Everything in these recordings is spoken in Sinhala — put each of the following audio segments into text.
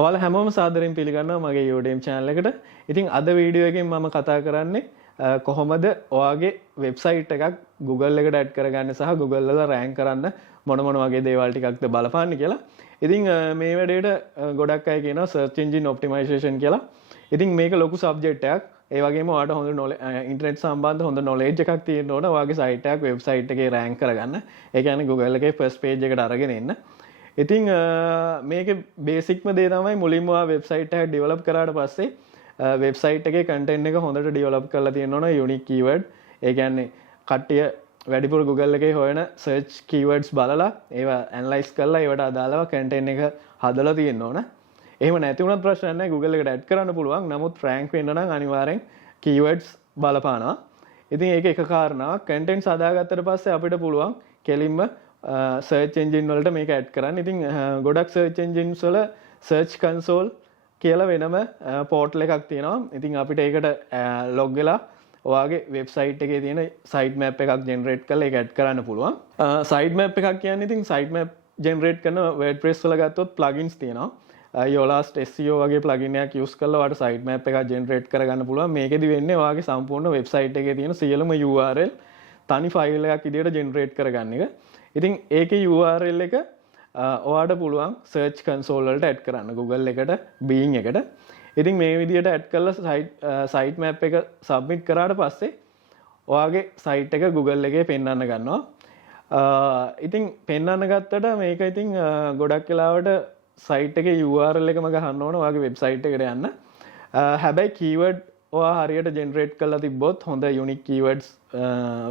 ඔයාලා හැමෝම සාදරයෙන් පිළිගන්නවා මගේ YouTube channel එකට. ඉතින් අද වීඩියෝ එකෙන් මම කතා කරන්නේ කොහොමද ඔයාගේ වෙබ්සයිට් එකක් Google එකට ඇඩ් කරගන්න සහ Google වල රෑන්ක් කරන්න මොන වගේ දේවල් ටිකක්ද බලපාන්නේ කියලා. ඉතින් මේ වැඩේට ගොඩක් අය කියනවා search engine optimization කියලා. ඉතින් මේක ලොකු සබ්ජෙක්ට් එකක්. ඒ වගේම ඔයාලට හොඳ ඉන්ටර්නෙට් සම්බන්ධ හොඳ knowledge එකක් තියෙන්න ඕන ඔයාගේ site එකක් වෙබ්සයිට් එකේ රෑන්ක් කරගන්න. ඒ කියන්නේ Google එකේ first page එකට අරගෙන එන්න. ඉතින් මේක බේසික්ම දේ තමයි මුලින්ම ඔයා වෙබ්සයිට් එකක් ඩෙවලොප් කරාට පස්සේ වෙබ්සයිට් එකේ කන්ටෙන්ට් එක හොඳට ඩෙවලොප් කරලා තියෙන්න ඕන යුනික් කීවර්ඩ්. ඒ කියන්නේ කට්ටිය වැඩිපුර Google එකේ හොයන search keywords බලලා ඒවා ඇනලයිස් කරලා ඒවට අදාළව කන්ටෙන්ට් එක හදලා තියෙන්න ඕන. එහෙම නැති වුණත් ප්‍රශ්නයක් නැහැ Google එකට ඇඩ් කරන්න පුළුවන්. නමුත් රෑන්ක් වෙන්න නම් අනිවාර්යෙන් keywords බලපානවා. ඉතින් ඒක එක කාරණාවක්. කන්ටෙන්ට්ස් හදාගත්තට පස්සේ අපිට පුළුවන් කෙලින්ම search engine වලට මේක ඇඩ් කරන්න. ඉතින් ගොඩක් search engines වල search console කියලා වෙනම portal එකක් තියෙනවා. ඉතින් අපිට ඒකට log වෙලා ඔයාගේ වෙබ්සයිට් එකේ තියෙන site map එකක් generate කරලා ඒක ඇඩ් කරන්න පුළුවන්. site map එකක් කියන්නේ ඉතින් site map generate කරන WordPress වල ගත්තොත් plugins තියෙනවා. Yoast SEO වගේ plugin එකක් use කරලා ඔයාලට site map එකක් generate කරගන්න පුළුවන්. මේකෙදි වෙන්නේ ඔයාගේ සම්පූර්ණ වෙබ්සයිට් එකේ තියෙන සියලුම URL තනි ෆයිල් එකක් විදියට generate කරගන්න එක. ඉතින් ඒකේ URL එක ඔයාට පුළුවන් search console වලට add කරන්න Google එකට Bing එකට. ඉතින් මේ විදියට add කරලා site map එක submit කරාට පස්සේ ඔයාගේ site එක Google එකේ පෙන්වන්න ගන්නවා. ඉතින් පෙන්වන්න ගත්තට මේක ඉතින් ගොඩක් වෙලාවට site එකේ URL එකම ගහන්න ඕන ඔයාගේ website එකට යන්න. හැබැයි keyword ඔයා හරියට generate කරලා තිබ්බොත් හොඳ unique keywords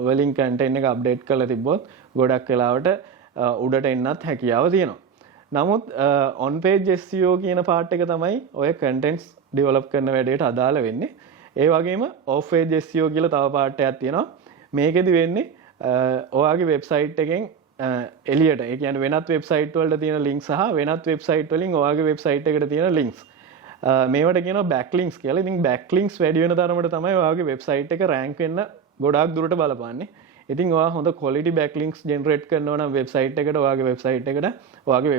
වලින් content එක update කරලා තිබ්බොත් ගොඩක් වෙලාවට උඩට එන්නත් හැකියාව තියෙනවා. නමුත් on page SEO කියන part එක තමයි ඔය contents develop කරන වැඩේට අදාළ වෙන්නේ. ඒ වගේම off page SEO කියලා තව part එකක් තියෙනවා. මේකෙදි වෙන්නේ ඔයාගේ website එකෙන් එළියට ඒ කියන්නේ වෙනත් website වලට තියෙන link සහ වෙනත් website වලින් ඔයාගේ website එකට තියෙන links මේවට කියනවා backlinks කියලා. ඉතින් backlinks වැඩි වෙන තරමට තමයි ඔයාගේ website එක rank වෙන්න ගොඩාක් දුරට බලපාන්නේ. ඉතින් ඔයා හොඳ quality backlinks generate කරනවා නම් website එකට ඔයාගේ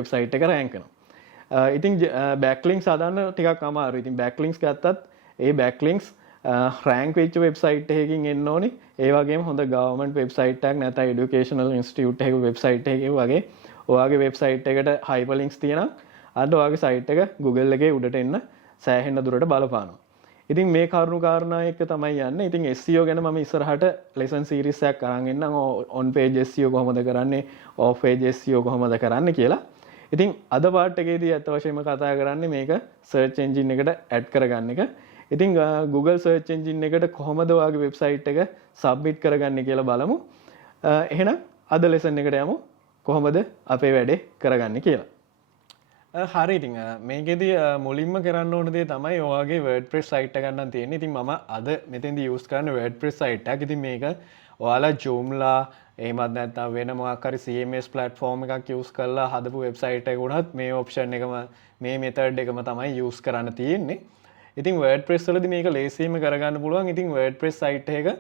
website එක rank වෙනවා. ඉතින් backlinks හදන්න ටිකක් අමාරුයි. ඉතින් backlinks ගත්තත් ඒ backlinks rank වෙච්ච website එකකින් එන්න ඕනේ. ඒ වගේම හොඳ government website එකක් නැත්නම් educational institute එකක website එකකින් වගේ ඔයාගේ website එකට hyperlinks තියෙනවා. අන්න ඔයාගේ site එක Google එකේ උඩට එන්න සෑහෙන දුරට බලපානවා. ඉතින් මේ කාරණා එක තමයි යන්නේ. ඉතින් SEO ගැන මම ඉස්සරහට lesson series එකක් අරන් එන්නම්. on page SEO කොහොමද කරන්නේ, off page SEO කොහොමද කරන්නේ කියලා. ඉතින් අද part එකේදී අත වශයෙන්ම කතා කරන්නේ මේක search engine එකට add කරගන්න එක. ඉතින් Google search engine එකට කොහොමද ඔයාගේ website එක submit කරගන්නේ කියලා බලමු. එහෙනම් අද lesson එකට යමු. කොහොමද අපේ වැඩේ කරගන්නේ කියලා. හරි ඉතින් මේකෙදි මුලින්ම කරන්න ඕන දේ තමයි ඔයාගේ WordPress site එක ගන්න තියෙන්නේ. ඉතින් මම අද මෙතෙන්දී use කරන්නේ WordPress site එකක්. ඉතින් මේක ඔයාලා Joomla එහෙමත් නැත්නම් වෙන මොකක් හරි CMS platform එකක් use කරලා හදපු website එක උනත් මේ option එකම මේ method එකම තමයි use කරන්න තියෙන්නේ. ඉතින් WordPress වලදී මේක ලේසියෙන්ම කරගන්න පුළුවන්. ඉතින් WordPress site එක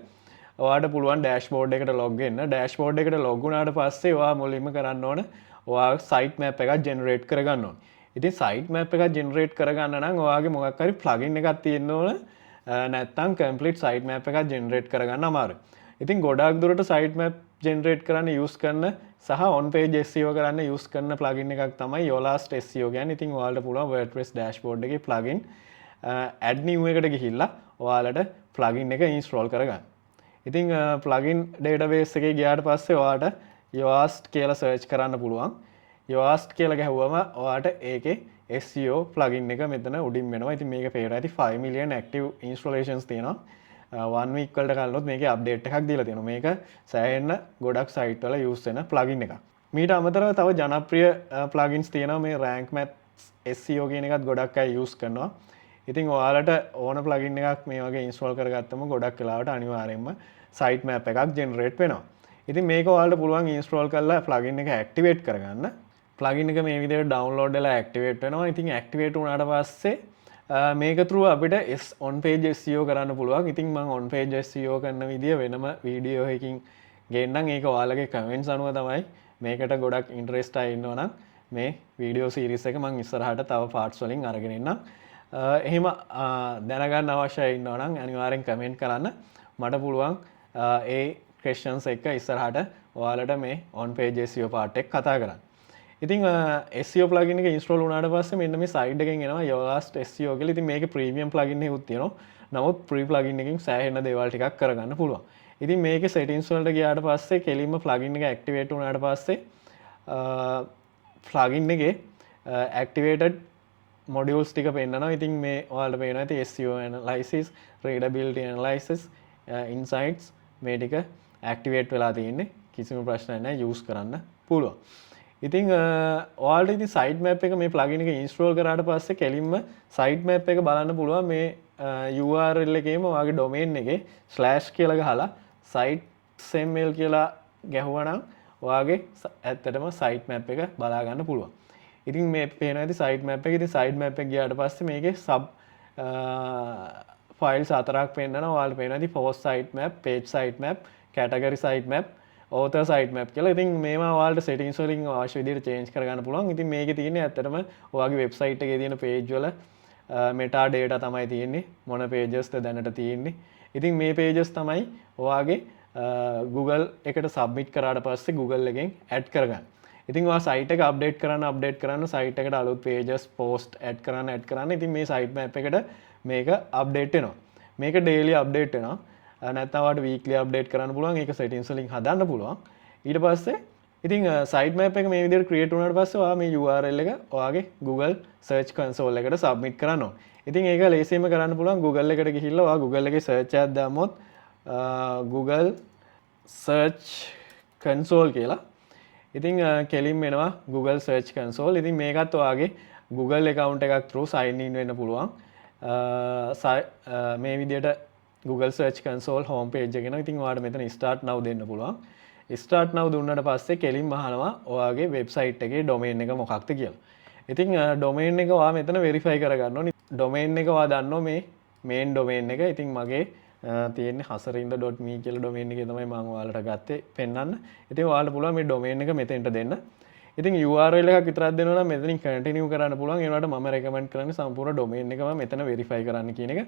ඔයාලට පුළුවන් dashboard එකට log වෙන්න. dashboard එකට log වුණාට පස්සේ ඔයා මුලින්ම කරන්න ඕන ඔයා site map එකක් generate කරගන්න ඕනේ. ඉතින් site map එකක් generate කරගන්න නම් ඔයාගේ මොකක් හරි plugin එකක් තියෙන්න ඕන. නැත්නම් complete site map එකක් generate කරගන්න අමාරුයි. ඉතින් ගොඩාක් දුරට site map generate කරන්න use කරන සහ on page SEO කරන්න use කරන plugin එකක් තමයි Yoast SEO කියන්නේ. ඉතින් ඔයාලට පුළුවන් WordPress dashboard එකේ plugin add new එකට ගිහිල්ලා ඔයාලට plugin එක install කරගන්න. ඉතින් plugin database එකේ ගියාට පස්සේ ඔයාලට Yoast කියලා search කරන්න පුළුවන්. Yoast කියලා ගැහුවම ඔයාලට ඒකේ SEO plugin එක මෙතන උඩින් වෙනවා. ඉතින් මේක පේනවා ඇති 5 million active installations තියෙනවා. 1 week වලට කලිනුත් මේකේ update එකක් දීලා තියෙනවා. මේක සෑහෙන ගොඩක් site වල use වෙන plugin එකක්. මීට අමතරව තව ජනප්‍රිය plugins තියෙනවා. මේ rank math SEO කියන එකත් ගොඩක් අය use කරනවා. ඉතින් ඔයාලට ඕන plugin එකක් මේ වගේ install කරගත්තම ගොඩක් වෙලාවට අනිවාර්යයෙන්ම site map එකක් generate වෙනවා. ඉතින් මේක ඔයාලට පුළුවන් install කරලා plugin එක activate කරගන්න. plugin එක මේ විදිහට download වෙලා activate වෙනවා. ඉතින් activate වුණාට පස්සේ මේක through අපිට on page SEO කරන්න පුළුවන්. ඉතින් මම on page SEO කරන විදිය වෙනම වීඩියෝ එකකින් ගේන්නම්. ඒක ඔයාලගේ comments අනුව තමයි මේකට ගොඩක් interest ආ ඉන්නවනම් මේ වීඩියෝ සීරීස් එක මම ඉස්සරහට තව පාර්ට්ස් වලින් අරගෙන එන්නම්. එහෙම දැනගන්න අවශ්‍යයි ඉන්නවා නම් අනිවාර්යෙන් කමෙන්ට් කරන්න. මට පුළුවන් ඒ ක්වෙස්චන්ස් එක ඉස්සරහට ඔයාලට මේ on page SEO part එක කතා කරන්න. ඉතින් SEO plugin එක install වුණාට පස්සේ මෙන්න මේ side එකෙන් එනවා Yoast SEO කියලා. ඉතින් මේකේ premium plugin එකකුත් තියෙනවා. නමුත් free plugin එකකින් සෑහෙන දේවල් ටිකක් කරගන්න පුළුවන්. ඉතින් මේකේ settings වලට ගියාට පස්සේ කෙලින්ම plugin එක activate වුණාට පස්සේ plugin එකේ activated modules ටික පෙන්නනවා. ඉතින් මේ ඔයාලට පේනවා ඇති SEO analysis, readability analysis, insights මේ ටික activate වෙලා තියෙන්නේ. කිසිම ප්‍රශ්නයක් නැහැ, use කරන්න පුළුවන්. ඉතින් ඔයාලට ඉතින් site map එක මේ plugin එක install කරාට පස්සේ කෙලින්ම site map එක බලන්න පුළුවන් මේ URL එකේම ඔයාගේ domain එකේ / කියලා ගහලා site xml කියලා ගැහුවනම් ඔයාගේ ඇත්තටම site map එක බලා ගන්න පුළුවන්. ඉතින් මේ පේනවා ඇති site map එක. ඉතින් site map එක ගියාට පස්සේ මේකේ sub files 4ක් පෙන්නනවා. ඔයාලට පේනවා ඇති post site map, page site map, category site map, author site map කියලා. ඉතින් මේවා ඔයාලට settings වලින් අවශ්‍ය විදිහට change කරගන්න පුළුවන්. ඉතින් මේකේ තියෙන්නේ ඇත්තටම ඔයාගේ website එකේ තියෙන page වල meta data තමයි තියෙන්නේ. මොන pagesද දැනට තියෙන්නේ. ඉතින් මේ pages තමයි ඔයාගේ Google එකට submit කරාට පස්සේ Google එකෙන් add කරගන්න. ඉතින් ඔයා site එක update කරන්න site එකට අලුත් pages post add කරන්න. ඉතින් මේ site map එකට මේක update වෙනවා. මේක daily update වෙනවා. නැත්නම් ඔයාලට weekly update කරන්න පුළුවන්. ඒක settings වලින් හදන්න පුළුවන්. ඊට පස්සේ ඉතින් site map එක මේ විදිහට create වුණාට පස්සේ ඔයා මේ URL එක ඔයාගේ Google search console එකට submit කරන්න ඕනේ. ඉතින් ඒක ලේසියෙන්ම කරන්න පුළුවන්. Google එකට ගිහිල්ලා ඔයා Google එකේ search එකක් දාමොත් Google search console කියලා. ඉතින් කෙලින්ම එනවා Google search console. ඉතින් මේකත් ඔයාගේ Google account එකක් through sign in වෙන්න පුළුවන්. මේ විදිහට Google search console home page එක එනවා. ඉතින් ඔයාලට මෙතන start now දෙන්න පුළුවන්. start now දුන්නාට පස්සේ කෙලින්ම අහනවා ඔයාගේ website එකේ domain එක මොකක්ද කියලා. ඉතින් domain එක ඔයා මෙතන verify කරගන්න ඕනේ. domain එක ඔයා දන්නවා මේ main domain එක. ඉතින් මගේ තියෙන්නේ hasarinda.me කියලා domain එකේ තමයි මම ඔයාලට ගත්තේ පෙන්වන්න. ඉතින් ඔයාලට පුළුවන් මේ domain එක මෙතෙන්ට දෙන්න. ඉතින් URL එකක් විතරක් දෙනවා නම් මෙතනින් continue කරන්න පුළුවන්. ඒ වුණාට මම recommend කරන්නේ සම්පූර්ණ domain එකම මෙතන verify කරන්න කියන එක.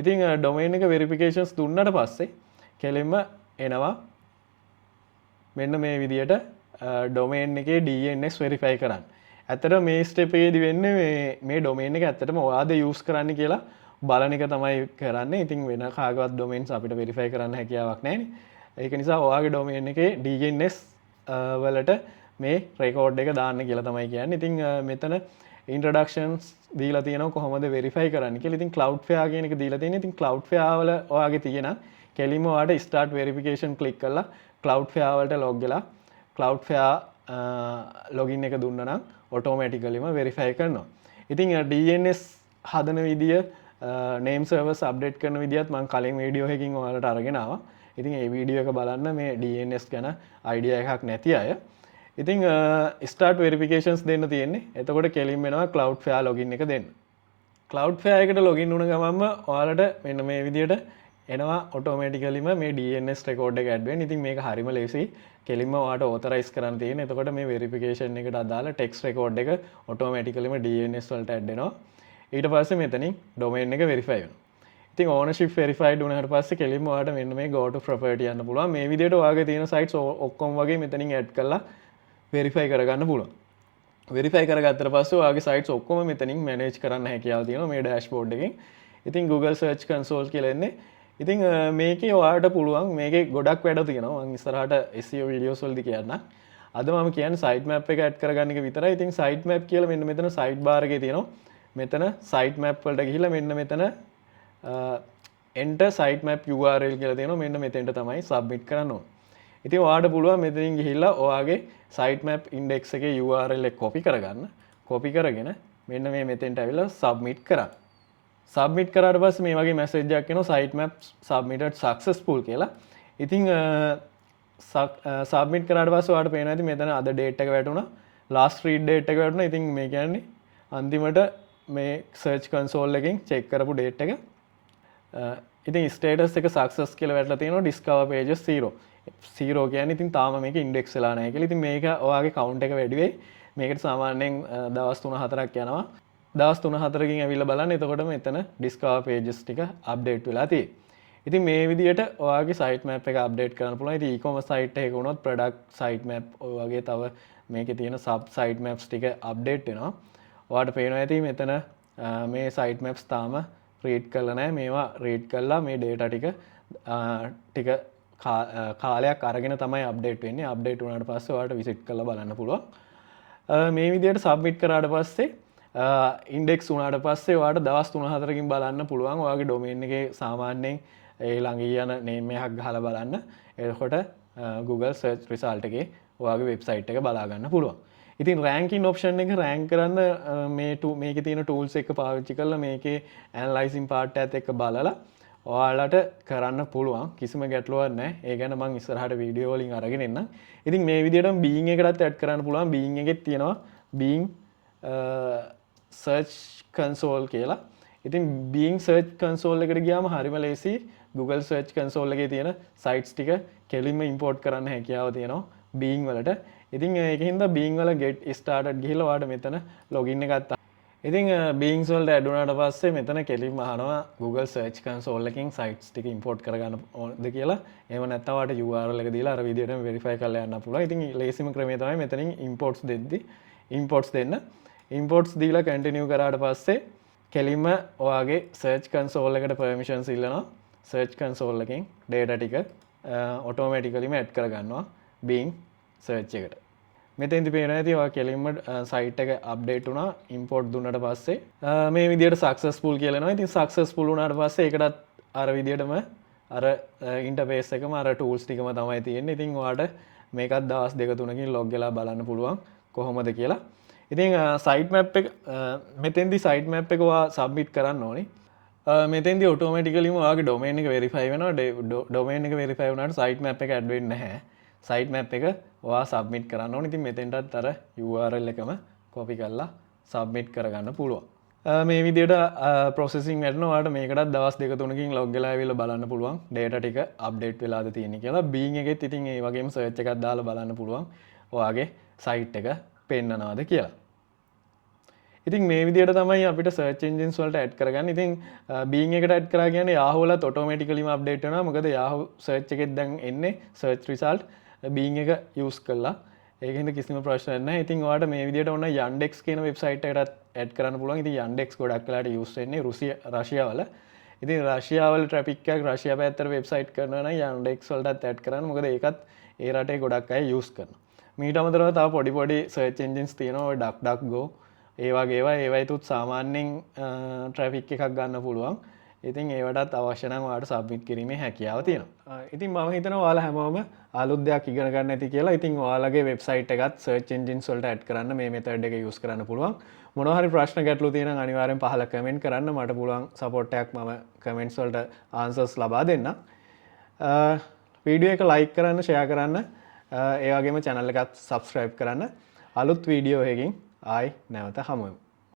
ඉතින් domain එක verifications දුන්නාට පස්සේ කෙලින්ම එනවා මෙන්න මේ විදියට domain එකේ DNS verify කරන්න. ඇත්තටම මේ step එකේදී වෙන්නේ මේ domain එක ඇත්තටම ඔයාද use කරන්න කියලා බලන එක තමයි කරන්නේ. ඉතින් වෙන කාගවත් domains අපිට verify කරන්න හැකියාවක් නැහැ නේ. ඒක නිසා ඔයාගේ domain එකේ DNS වලට මේ record එක දාන්න කියලා තමයි කියන්නේ. ඉතින් මෙතන introductions දීලා තියෙනවා කොහොමද verify කරන්න කියලා. ඉතින් Cloudflare කියන එක දීලා තියෙනවා. ඉතින් Cloudflare වල ඔයාගේ තියෙන කෙලින්ම ඔයාලට start verification click කරලා Cloudflare වලට log වෙලා Cloudflare login එක දුන්නා නම් automaticallyම verify කරනවා. ඉතින් DNS හදන විදිය name servers update කරන විදියත් මම කලින් වීඩියෝ එකකින් ඔයාලට අරගෙන ආවා. ඉතින් මේ වීඩියෝ එක බලන්න මේ DNS ගැන idea එකක් නැති අය. ඉතින් start verifications දෙන්න තියෙන්නේ. එතකොට කෙලින් වෙනවා Cloudflare login එක දෙන්න. Cloudflare එකට login වුණ ගමන්ම ඔයාලට මෙන්න මේ විදියට එනවා automaticallyම මේ DNS record එක add වෙන්න. ඉතින් මේක හරිම ලේසි. කෙලින්ම ඔයාලට authorize කරන්න තියෙන්නේ. එතකොට මේ verification එකට අදාළ text record එක automaticallyම DNS වලට add වෙනවා. ඊට පස්සේ මෙතනින් domain එක verify වෙනවා. ඉතින් ownership verified වුණාට පස්සේ කෙලින්ම ඔයාලට මෙන්න මේ go to property යන්න පුළුවන්. මේ විදියට ඔයාගේ තියෙන sites ඔක්කොම වගේ මෙතනින් add කරලා verify කරගන්න පුළුවන්. verify කරගත්තට පස්සේ ඔයාගේ sites ඔක්කොම මෙතනින් manage කරන්න හැකියාව තියෙනවා මේ dashboard එකෙන්. ඉතින් Google search console කියලා එන්නේ. ඉතින් මේකේ ඔයාලට පුළුවන් මේකේ ගොඩක් වැඩ තියෙනවා. මම ඉස්සරහට SEO videos වලදී කියන්නම්. අද මම කියන්නේ site map එක add කරගන්න එක විතරයි. ඉතින් site map කියලා මෙන්න මෙතන site bar එකේ තියෙනවා. මෙතන site map වලට ගිහිල්ලා මෙන්න මෙතන enter site map URL කියලා තියෙනවා. මෙන්න මෙතෙන්ට තමයි submit කරන්න ඕනේ. ඉතින් ඔයාලට පුළුවන් මෙතනින් ගිහිල්ලා ඔයාගේ site map index එකේ URL එක copy කරගන්න. copy කරගෙන මෙන්න මේ මෙතෙන්ට ඇවිල්ලා submit කරන්න. submit කරාට පස්සේ මේ වගේ message එකක් එනවා site map submitted successful කියලා. ඉතින් submit කරාට පස්සේ ඔයාලට පේනවා ඉතින් මෙතන අද date එක වැටුණා. last read date එක වැටුණා. ඉතින් මේ කියන්නේ අන්තිමට මේ search console එකෙන් check කරපු date එක. ඉතින් status එක success කියලා වැටලා තියෙනවා. discover pages 0. 0 කියන්නේ ඉතින් තාම මේක index වෙලා නැහැ කියලා. ඉතින් මේක ඔයාගේ count එක වැඩි වෙයි. මේකට සාමාන්‍යයෙන් දවස් 3-4ක් යනවා. දවස් 3-4කින් ඇවිල්ලා බලන්න. එතකොට මෙතන ඩිස්කවර් පේජස් ටික අප්ඩේට් වෙලා තියෙයි. ඉතින් මේ විදිහට ඔයාගේ සයිට් මැප් එක අප්ඩේට් කරන්න පුළුවන්. ඉතින් e-commerce සයිට් එකක වුණොත් ප්‍රොඩක්ට් සයිට් මැප් ඔය වගේ තව මේකේ තියෙන සබ් සයිට් මැප්ස් ටික අප්ඩේට් වෙනවා. ඔයාලට පේනවා ඇති මෙතන මේ සයිට් මැප්ස් තාම රීඩ් කරලා නැහැ. මේවා රීඩ් කරලා මේ data ටික කාලයක් අරගෙන තමයි අප්ඩේට් වෙන්නේ. අප්ඩේට් වුණාට පස්සේ ඔයාලට විසිට් කරලා බලන්න පුළුවන්. මේ විදිහට සබ්මිට් කරාට පස්සේ ඉන්ඩෙක්ස් වුණාට පස්සේ ඔයාලට දවස් 3-4කින් බලන්න පුළුවන් ඔයාගේ ඩොමේන් එකේ සාමාන්‍යයෙන් ඒ ළඟ යන නේම් එකක් ගහලා බලන්න. එතකොට Google search result එකේ ඔයාගේ වෙබ්සයිට් එක බලා ගන්න පුළුවන්. ඉතින් රෑන්කින් ඔප්ෂන් එක රෑන්ක් කරන්න මේකේ තියෙන tools එක පාවිච්චි කරලා මේකේ ඇනලයිසින් පාර්ට් එකත් එක්ක බලලා ඔයාලට කරන්න පුළුවන්. කිසිම ගැටලුවක් නැහැ. ඒ ගැන මම ඉස්සරහට වීඩියෝ වලින් අරගෙන එන්නම්. ඉතින් මේ විදිහටම Bing එකටත් ඇඩ් කරන්න පුළුවන්. Bing එකෙත් තියෙනවා Bing search console කියලා. ඉතින් Bing search console එකට ගියාම හරිම ලේසි. Google search console එකේ තියෙන sites ටික කෙලින්ම import කරන්න හැකියාව තියෙනවා Bing වලට. ඉතින් ඒකින්ද Bing වල get started ගිහිල්ලා ඔයාලට මෙතන login එකක් ඉතින් Bing වලට add වුණාට පස්සේ මෙතන කෙලින්ම අහනවා Google search console එකකින් sites ටික import කරගන්න ඕනද කියලා. එහෙම නැත්නම් ඔයාලට URL එක දීලා අර විදිහටම verify කරලා යන්න පුළුවන්. ඉතින් ලේසිම ක්‍රමය තමයි මෙතනින් imports දෙන්න. imports දීලා continue කරාට පස්සේ කෙලින්ම ඔයාගේ search console එකට permissions ඉල්ලනවා. search console එකෙන් data ටික automatically add කරගන්නවා Bing search එකට. මෙතෙන්දි පේනවා ඇති ඔයා කෙලින්ම site එක update වුණා import දුන්නාට පස්සේ මේ විදිහට successful කියලා එනවා. ඉතින් successful වුණාට පස්සේ ඒකටත් අර විදිහටම අර interface එකම අර tools ටිකම තමයි තියෙන්නේ. ඉතින් ඔයාලට මේකත් දවස් 2-3කින් log වෙලා බලන්න පුළුවන් කොහොමද කියලා. ඉතින් site map එක මෙතෙන්දි site map එක ඔයා submit කරන්න ඕනේ. මෙතෙන්දි automatically ඔයාගේ domain එක verify වෙනවා. domain එක verify වුණාට site map එක add වෙන්නේ නැහැ. site map එක ඔයා submit කරන්න ඕනේ. ඉතින් මෙතෙන්ටත් අර URL එකම copy කරලා submit කරගන්න පුළුවන්. මේ විදිහට processing වැඩනවා. ඔයාලට මේකටත් දවස් 2-3කින් log වෙලා ඇවිල්ලා බලන්න පුළුවන් data ටික update වෙලාද තියෙන්නේ කියලා. Bing එකෙත් ඉතින් ඒ වගේම search එකක් දාලා බලන්න පුළුවන් ඔයාගේ site එක පෙන්නනවාද කියලා. ඉතින් මේ විදිහට තමයි අපිට search engines වලට add කරගන්න. ඉතින් Bing එකට add කරා කියන්නේ Yahoo වලත් automaticallyම update වෙනවා. මොකද Yahoo search එකෙත් දැන් එන්නේ search result Bing එක use කරලා. ඒකෙන්ද කිසිම ප්‍රශ්නයක් නැහැ. ඉතින් ඔයාලට මේ විදිහට ඔන්න Yandex කියන website එකටත් add කරන්න පුළුවන්. ඉතින් Yandex ගොඩක් වෙලාට use වෙන්නේ රෂියා වල. ඉතින් රෂියා වල traffic එකක් රෂියා පැත්තට website කරනවා නම් Yandex වලටත් add කරන්න. මොකද ඒකත් ඒ රටේ ගොඩක් අය use කරනවා. මීට අමතරව තව පොඩි search engines තියෙනවා. ඔය DuckDuckGo ඒ වගේ ඒවයිතුත් සාමාන්‍යයෙන් ට්‍රැෆික් එකක් ගන්න පුළුවන්. ඉතින් ඒවටත් අවශ්‍ය නම් ඔයාලට සබ්මිට් කිරීමේ හැකියාව තියෙනවා. ඉතින් මම හිතනවා ඔයාලා හැමෝම අලුත් දෙයක් ඉගෙන ගන්න ඇති කියලා. ඉතින් ඔයාලගේ වෙබ්සයිට් එකත් search engines වලට add කරන්න මේ method එක use කරන්න පුළුවන්. මොනවා හරි ප්‍රශ්න ගැටලු තියෙනවා නම් අනිවාර්යෙන් පහල කමෙන්ට් කරන්න. මට පුළුවන් support එකක් මම comments වලට answers ලබා දෙන්නම්. වීඩියෝ එක like කරන්න, share කරන්න, ඒ වගේම channel එකත් subscribe කරන්න. අලුත් වීඩියෝ එකකින් ආයි නැවත හමුවෙමු.